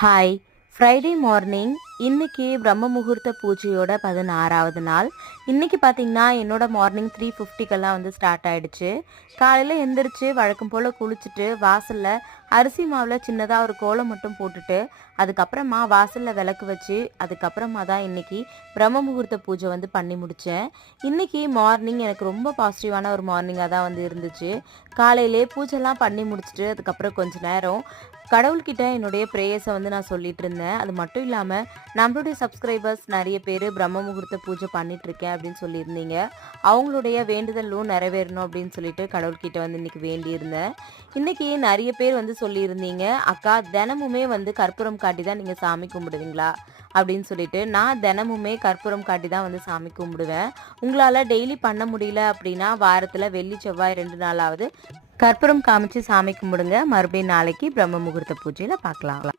Hi. Friday morning இன்னைக்கு பிரம்ம முகூர்த்த பூஜையோட 16வது நாள். இன்னைக்கு பார்த்தீங்கன்னா, என்னோட மார்னிங் 3:50க்கெல்லாம் வந்து ஸ்டார்ட் ஆயிடுச்சு. காலையில எந்திரிச்சு வழக்கம் போல குளிச்சுட்டு, வாசல்ல அரிசி மாவுல சின்னதா ஒரு கோலம் மட்டும் போட்டுட்டு, அதுக்கப்புறமா வாசல்ல விளக்கு வச்சு, அதுக்கப்புறமா தான் இன்னைக்கு பிரம்ம முகூர்த்த பூஜை வந்து பண்ணி முடிச்சேன். இன்னைக்கு மார்னிங் எனக்கு ரொம்ப பாசிட்டிவான ஒரு மார்னிங்கா தான் வந்து இருந்துச்சு. காலையிலே பூஜைலாம் பண்ணி முடிச்சுட்டு, அதுக்கப்புறம் கொஞ்ச நேரம் கடவுள்கிட்ட என்னுடைய ப்ரேயர்ஸை வந்து நான் சொல்லிட்டு இருந்தேன். அது மட்டும் இல்லாமல் நம்மளுடைய சப்ஸ்கிரைபர்ஸ் நிறைய பேர் பிரம்ம முகூர்த்த பூஜை பண்ணிட்டு இருக்கேன் அப்படின்னு சொல்லியிருந்தீங்க. அவங்களுடைய வேண்டுதலும் நிறைவேறணும் அப்படின்னு சொல்லிட்டு கடவுள்கிட்ட வந்து இன்னைக்கு வேண்டியிருந்தேன். இன்னைக்கு நிறைய பேர் வந்து சொல்லியிருந்தீங்க, அக்கா தினமுமே வந்து கற்பூரம் காட்டி தான் நீங்கள் சாமி கும்பிடுவீங்களா அப்படின்னு சொல்லிட்டு. நான் தினமுமே கற்பூரம் காட்டி தான் வந்து சாமி கும்பிடுவேன். உங்களால் டெய்லி பண்ண முடியல அப்படின்னா வாரத்தில் வெள்ளி செவ்வாய் 2 நாளாவது கற்பூரம் காமிச்சு சாமி கும்பிடுங்க. மறுபடியும் நாளைக்கு பிரம்ம முகூர்த்த பூஜையில் பார்க்கலாம்.